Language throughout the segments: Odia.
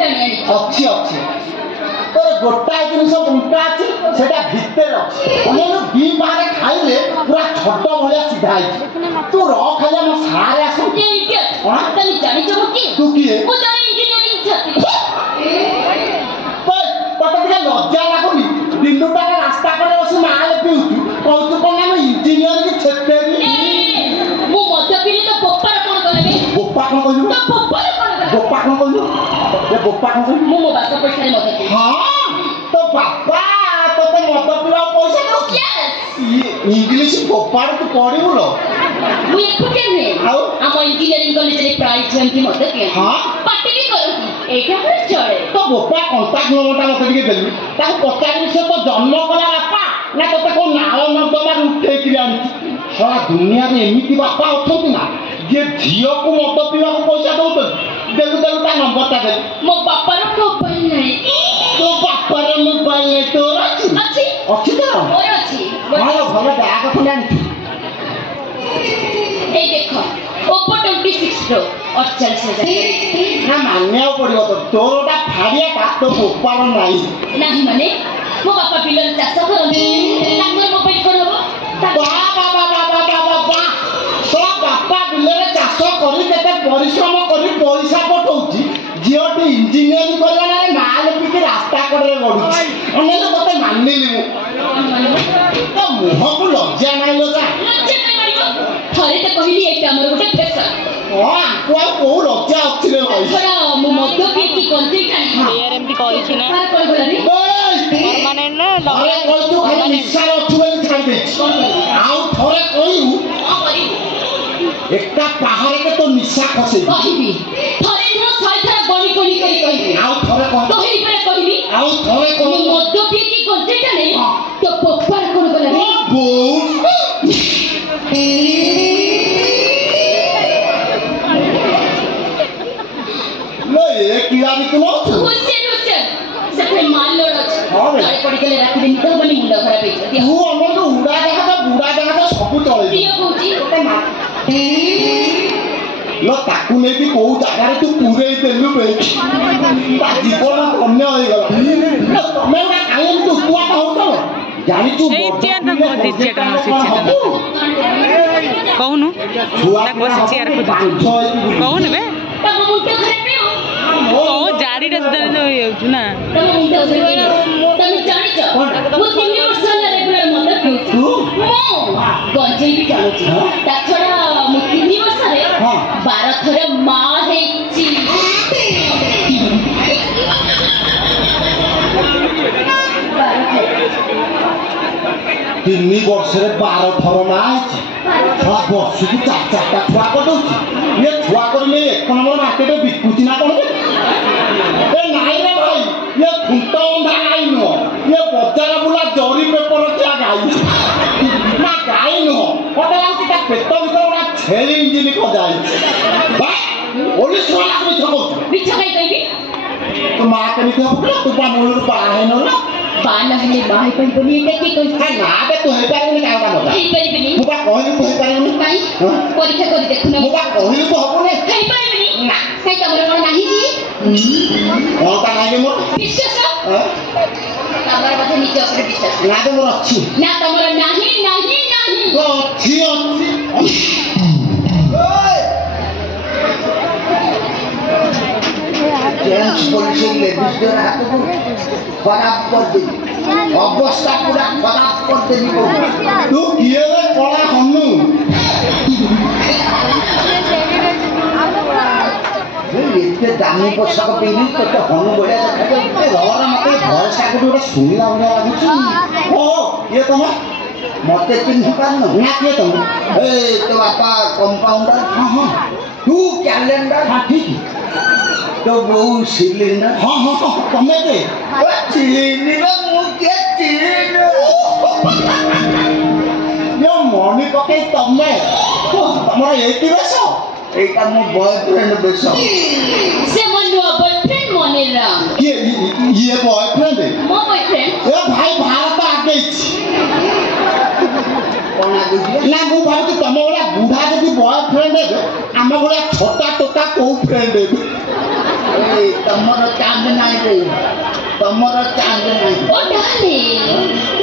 अच्छी अच्छी तो गोटाए जिन बुंटा अच्छी से भितर अच्छे दी बारे खाइले पूरा छोट भाया सीधा तू रख खाइले मो सारे आस तू किए तोते लज्जा लगुनि दिनुटा रास्ता कड़े बस माल पिउचु कहतु कौन आम इंजीनियर की छेतेरी मु मध्य पीली तो बोपा कौन कले बोपा कौन कहलु तो बोपा कौन कहलु ए बोपा कौन कहलु मु बापा पैसा रे मध्य हां तो बापा तोते मध्य पीला पैसा दउ यस इंग्लिश बोपा तू पढिबु लो मु एकुटे ने हम इंजीनियरिंग कॉलेज रे प्राइज जेंति मध्य के हां पार्टी भी करती एटा पर चढ़े तो बोपा कांटेक्ट नंबरटा मते दिके देलु ताको पचारि से तो जन्म कला बापा ना तोते को नाଳ ନର୍ଦ୍ଦମା ଉଠେଇ कि आनी सारा दुनिया रे एमिति बापा अछंती ना जे झियो को मत पीवा को पैसा दउत देलु देलु ता नंबर ता दे मो बापा रो मोबाइल नहीं तो बापा रे मोबाइल नहीं तोर अछि अछि तो और अछि हां भले बैग खुला नहीं ए देखो ओप्पो 26 प्रो 48,000 ना मान्या पड़ियो तो तोरटा फाड़िया का तो बोपार नहीं नहीं माने मो बापा बिलर चाष करबे ताकर मोबाइल कोन हो बाबा तो बापा बिलर चाष करी केते परिश्रम करी पैसा पठौची जियोटी इंजीनियरिंग करला ना माल पिके रास्ता कड़े गडुची अने तो तते मानिली तो मुह को लज्जा नाही लज्जा थरे तो कहली एक हमर गोटे फेसर हां को लज्जा अछि रे भाई थोड़ा मु मध्य पीती कोनते खाई यार एमती करी छी ना कोन बोला रे परमानेंट ना अरे कोई तू खाली निशा रखु बोली छाड़ दे आउ थरे कहिउ एकटा पहाड़ के तो निशा खसे कहिबी थरे न सय थरा गणी गणी करी कहिबी आउ थरे कह कहि परे कहिबी आउ थरे कह मु मध्य पीती कोनते खाने तो पप्पार कोन बोला रे बो लो ये कीड़ा भी तुम हुसे से मान लो गाड़ी पड़ी गले राती दिन तो बनी मुंडा खराब हे तू हमर जो उड़ा जगह तो बुढ़ा जगह तो सब चले प्रिय कहूची लो ताकू ने भी को जगह रे तू पूरे देलु बे ता जीवन धन्य होई गला तमे ना काहे तू तुआ का होतो जानी तू चेयर न को दे चेक न से चेक कहनु छुआ को चेयर को कहनु बे तब मुंडा खराब हे ओ जाडीटा सुधा न होउ ना तब मुंडा खराब तमे जानि छ मु 3 वर्ष होला रेगुलर मत पिउ मो गंजे भी जानुची ता छोड़ा मु 3 वर्ष रे 12 थरे मा हेची 3 वर्ष रे 12 थर ना आछि छा वर्ष की 4-4टा छुआ को दउची ये छुआ करले एक नंबर मार्केट बिकुची ना कोन ए नाही रे भाई ये खुंटा बंधा गाई नो ये बजार बुला जरी पेपर क्या गाई ना गाई नो ओटा लाउती ता पेट भीतर ओटा छेली इंजिन को जाई बा ओली सोला को छको बिछा काई कहबी तो मां के निके तू पा मूल पा है नो बा नहले माई पई बनी के कहि है ना बे तू हे पारे का मजा हेई परिबनी मुबा कहली तू हे पारे काई परीक्षा करि देखु ना मुबा कहली तो हबने हेई परिबनी ना काई तमरे कोन नाही जी ओटा नाही मो विश्वास तमरे बथे निजे ऊपर विश्वास ना तो मोर अछि ना तमरे नाही अछि जेंट्स पुलिस लेडीज के हाथ को खराब कर दे अवस्था पूरा खराब कर दे तू किए रे कोला हनु ये दामी पोशाक पिंदी तो हनु बढिया देखा रहरा मते भरोसा को गोटे सुनिला बढिया लागुची ओ ये तुम मते चिन्ह पान ना के तुम ए तो बापा कंपाउंडर हां तू कैलेंडर हां ठीक तो वो सिलेंडर हां हां तमे के ओ सिलेंडर मु के सिलेंडर यो मनी पके तमे तमरा एती बेसो एटा मो बॉयफ्रेंड बेसो से मनो बॉयफ्रेंड मने राम ये बॉयफ्रेंड है मो बॉयफ्रेंड ए भाई भारत आगे कोना ना मु भाबु तमे ओला बुढ़ा जदी बॉयफ्रेंड है हम ओला छोटा टोका को फ्रेंड है ତମର ଚାନ୍ଦ ନାହିଁ ରେ ତମର ଚାନ୍ଦ ନାହିଁ ଓ ଡାର୍ଲିଂ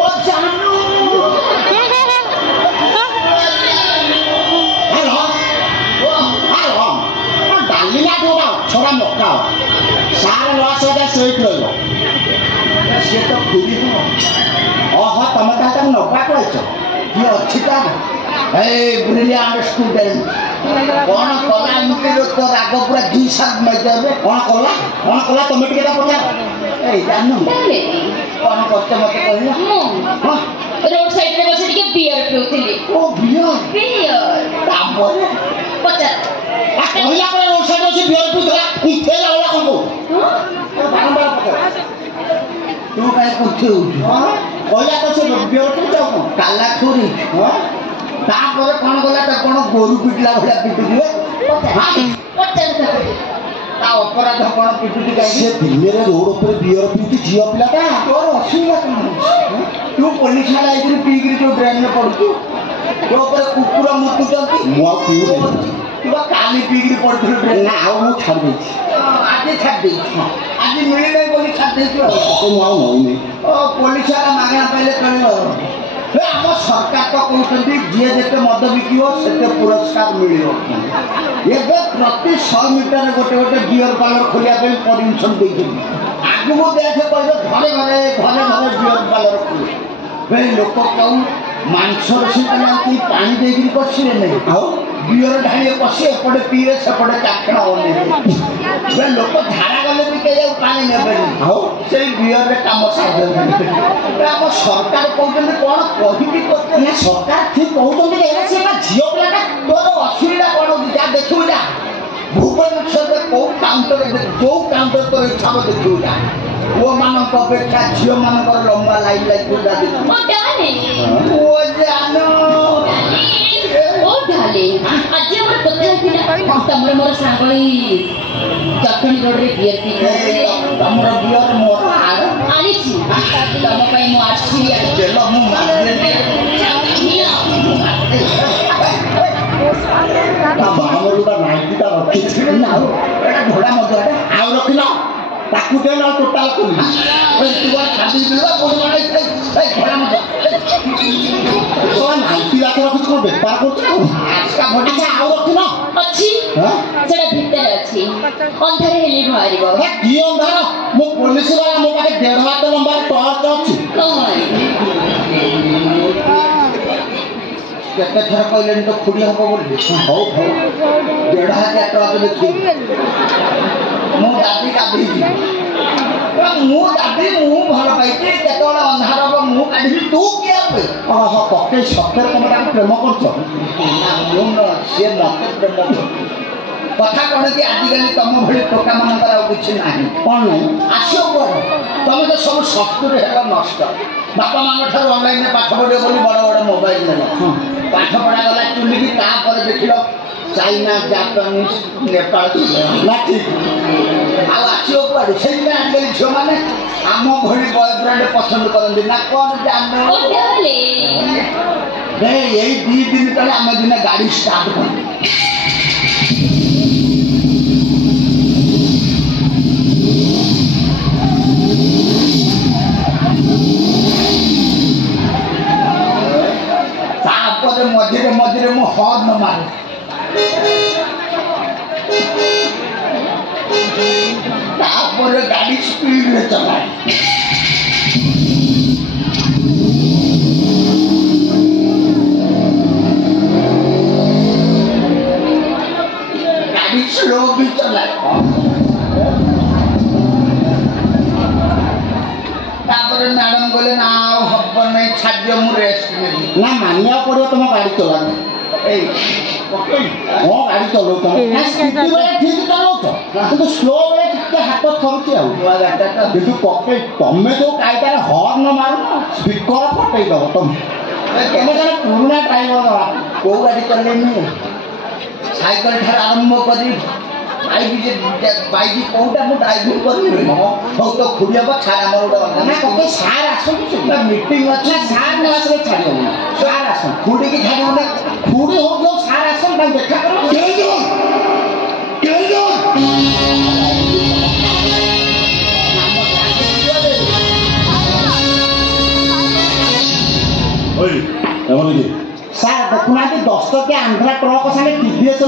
ଓ ଜାନୁ ଡାଲିନା ଯୋଉଟା ଛଡ଼ା ମକା ସାର ଲସ୍ ହଜାର ଶୋଇକି ରହିବ ସିଏ ତ ଖୁରି ଓହୋ ତମେ ତାକୁ ନବାକୁ ଆଇଛ କିଏ ଅଛି ତାର ଏଇ ବ୍ରିଲିଆଣ୍ଟ ଷ୍ଟୁଡେଣ୍ଟ କ'ଣ କଲା ଏମିତି ତୋ ରାଗ ପୁରା ଦି ସାର୍ଟ ମେଜରରେ କ'ଣ କଲା ତମେ ଟିକେ ତା ପଚାର ଏଇ ଜାଣୁ କ'ଣ କରୁଛ ମୋତେ କହିଲ ମୁଁ ରୋଡ୍ ସାଇଡରେ ବସି ଟିକେ ବିୟର ପିଉଥିଲି ଓ ବିୟର ତାପରେ ପଚାର କହିଲା ପରେ ରୋଡ୍ ସାଇଡ୍ ଅଛି ବିୟର ପିଉଥିଲା କୁନ୍ଥେଇଲା ଭଳିଆ କ'ଣ କହୁଛୁ ତୁ କାହିଁ କୁନ୍ଥେଉଛୁ କହିଲା ତ ସେ ବିୟର ପିଉଛ କ'ଣ କାଲା ଛୁରୀ ତାପରେ କ'ଣ କଲା ତା କ'ଣ ଗୋରୁ ପିଟିଲା ଭଳିଆ ପିଟୁଥିବେ ତା ଅପରାଧ କ'ଣ ପିଟୁଛି କାହିଁକି ସେ ଦିନରେ ରୋଡ୍ ଉପରେ ବିୟର ପିଉଛି ଝିଅ ପିଲାଟା ତୋର ଅସୁବିଧା କ'ଣ ତୁ ପୋଲିସ ମାନେ ଯାଇକିରି ପିଇକିରି ଯୋଉ ଡ୍ରେନ୍ରେ ପଡୁଛୁ ତୋ ଉପରେ କୁକୁର ମୁତୁଛନ୍ତି ମୁଁ ଆଉ ପିଉନି ତୁ ବା କାଲି ପିଇକିରି ପଡୁଥିଲୁ ଡ୍ରେନ୍ ନା ଆଉ ମୁଁ ଛାଡ଼ି ଦେଇଛି ଆଜି ଛାଡ଼ି ଦେଇଛି ଆଜି ମିଳିଲେ ବୋଲି ଛାଡ଼ି ଦେଇଛୁ ଆଉ ମୁଁ ଆଉ ନଉନି ପୋଲିସ ମାଗଣା ପାଇଲେ ଚଳିବ ଆମ ସରକାର ତ କହୁଛନ୍ତି ଯିଏ ଯେତେ ମଦ ବିକିବ ସେତେ ପୁରସ୍କାର ମିଳିବ ଏବେ ପ୍ରତି 100 ମିଟରରେ ଗୋଟେ ଗୋଟେ ବିୟର ପାର୍ଲର ଖୋଲିବା ପାଇଁ ପରମିଶନ ଦେଇଛନ୍ତି ଆଗକୁ ଦେଖେ କହିବେ ଘରେ ଘରେ ବିୟର ପାର୍ଲର ଖୋଲିବେ ଭାଇ ଲୋକ କଉ ମାଂସ ରୋଷେଇ କଲେ ପାଣି ଦେଇକିରି କଷିଲେ ନାହିଁ ଆଉ ବିୟର ଢାଳିଏ କଷି ଏପଟେ ପିଇବେ ସେପଟେ ଚାକ୍ଷଣ ବନେଇବେ ଲୋକ ଝାଡ଼ା ଗଲେ ବି କେହି ଆଉ ପାଣି ନେବେନି ଆଉ ସେଇ ବିୟରରେ କାମ ସାରିଦେବେ ଆମ ସରକାର କହୁଛନ୍ତି କ'ଣ କହିବି କରୁଛନ୍ତି ସରକାର ଠିକ୍ କହୁଛନ୍ତି ସେ ଝିଅ ପିଲାଟା ତୋର ଅସୁବିଧା କ'ଣ ହେଉଛି ଯାହା ଦେଖିବୁ ଯା ଭୁବନେଶ୍ୱରରେ କୋଉ କାଉଣ୍ଟର ଯୋଉ କାଉଣ୍ଟର ତୋର ଇଚ୍ଛା ହେବ ଦେଖିବୁ ଯା ପୁଅମାନଙ୍କ ଅପେକ୍ଷା ଝିଅମାନଙ୍କର ଲମ୍ବା ଲାଇନ୍ ଦେଖିବୁ ଯା ଦେଖିବୁ ଆଜି ଆମର କଥା ହେଇଥିଲା ତମର ମୋର ସାଙ୍ଗ ଜଟଣୀ ରୋଡରେ ବିୟର ପିଇ ତମର ବିୟର ମୋର ଆଣିଛି ତମ ପାଇଁ ମୁଁ ଆସିଛି ମୁଁ ବାହାଘରଟା ନାଇଟିଟା ରଖିଥିଲି ନା ଆଉ ଏଇଟା ଘୋଡ଼ା ମଧ୍ୟ ଆଉ ରଖିଲ ତାକୁ ଦେଲ ଟୋଟାଲ କରିବି ଛାଡ଼ି ଦେବା ଘୋଡ଼ା ମଧ୍ୟ ନାଇଟି ଯାକ ରଖିଛୁ କ'ଣ ବେପାର କରୁଛୁ ଆଉ ରଖିନ ଅଛି ସେଟା ଭିତରେ ଅଛି ଅନ୍ଧାର ହେଲେ ବାହାରିବ କି ଅନ୍ଧାର ମୁଁ ପୋଲିସ ବାଲା ମୋ ପାଖେ 1.5 ହାତ ଲମ୍ବା ଟର୍ଚ୍ଚ ଅଛି କେତେ ଥର କହିଲେଣି ତ ଖୁଡ଼ି ହବ ବୋଲି ହଉ 1.5 ହାତ ଟର୍ଚ୍ଚ ଦେଖିବି ମୁଁ ଦାବି କାଢିଛି ମୁଁ ଭଲ ପାଇଛି କେତେବେଳେ ଅନ୍ଧାର ହବ ମୁଁ କାଢିବି ତୁ କିଏ ହୁଏ ଓହୋ ପକେଇ ସତରେ ତମେ ତାକୁ ପ୍ରେମ କରୁଛ ମୁଁ ସିଏ ମତେ ପ୍ରେମ କରୁଛି କଥା କ'ଣ କି ଆଜିକାଲି ତମ ଭଳି ଟୋକାମାନଙ୍କର ଆଉ କିଛି ନାହିଁ କ'ଣ ନାହିଁ ଆସିବ କୁଆଡ଼େ ତମେ ତ ସବୁ ସଫ୍ଟୱେର ହେଲ ନଷ୍ଟ ବାପା ମାଙ୍କ ଠାରୁ ଅନଲାଇନରେ ପାଠ ପଢ଼ିବ ବୋଲି ବଡ଼ ବଡ଼ ମୋବାଇଲ ନେଲ ପାଠ ପଢ଼ା ଗଲା ଚୁଲିକି ତାପରେ ଦେଖିଲ ଚାଇନା ଜାପାନିଜ ନେପାଳ ନା ଠିକ୍ ଆଉ ଆସିବ କୁଆଡ଼େ ସେଇଥିପାଇଁ ଆଜିକାଲି ଝିଅମାନେ ଆମ ଭଳି ବୟଫ୍ରେଣ୍ଡ ପସନ୍ଦ କରନ୍ତି ନା କ'ଣ ଜାଣ ଏଇ 2 ଦିନ ତଳେ ଆମେ ଦିନେ ଗାଡ଼ି ଷ୍ଟାର୍ଟ କଲୁ ତାପରେ ମଝିରେ ମୁଁ ହର୍ନ ମାରେ ତାପରେ ଗାଡ଼ି ସ୍ପିଡରେ ଚଲାଏ ଗାଡ଼ି ସ୍ଲୋ ବି ଚଲାଏ ତାପରେ ମ୍ୟାଡମ କହିଲେ ନା ଆଉ ହବ ନାହିଁ ଛାଡ଼ିଦିଅ ମୁଁ ରେଷ୍ଟ ନେବି ନା ମାନିବାକୁ ପଡ଼ିବ ତମ ଗାଡ଼ି ଚଲାନି ଏଇ ହଁ ଗାଡ଼ି ଚଲାଉଛ ଠିକ୍ ଚଲାଉଛ କିନ୍ତୁ ସ୍ଲୋ ବେଳେ ଟିକେ ହାତ ଥରୁଛି ଆଉ କିନ୍ତୁ ପକେଇ ତମେ ଯୋଉ କାଇଟାରେ ହର୍ନ ମାରୁନ ସ୍ପିକର ଫଟେଇ ଦବ ତମେ ଜଣେ ପୁରୁଣା ଡ୍ରାଇଭର କୋଉ ଗାଡ଼ି ଚଲେଇନି ସାଇକେଲ ଠାରୁ ଆରମ୍ଭ କରି ବାଇକ୍ କୋଉଟା ମୁଁ ଡ୍ରାଇଭିଂ କରିବି ହଉ ତ ଖୁଡ଼ି ହବ ଛାଡ଼ ଆମର ଗୋଟେ ନା ପକେଇ ସାର୍ ଆସନ୍ତୁ ମିଟିଂ ଅଛି ସାର୍ ନ ଆସିଲେ ଛାଡ଼ିବ ସାର୍ ଆସ ଖୁଡ଼ିକି ଛାଡ଼ିବ ନା ଖୁଡ଼ି ହଉ ଯୋଉ ସାର୍ ଆସନ୍ତୁ ତାଙ୍କୁ ଦେଖା କର ସାର୍ ଦେଖୁନାହାନ୍ତି 10 ଟଙ୍କିଆ ଆନ୍ଧ୍ରା ଟ୍ରକ୍ ସାଙ୍ଗେ TVS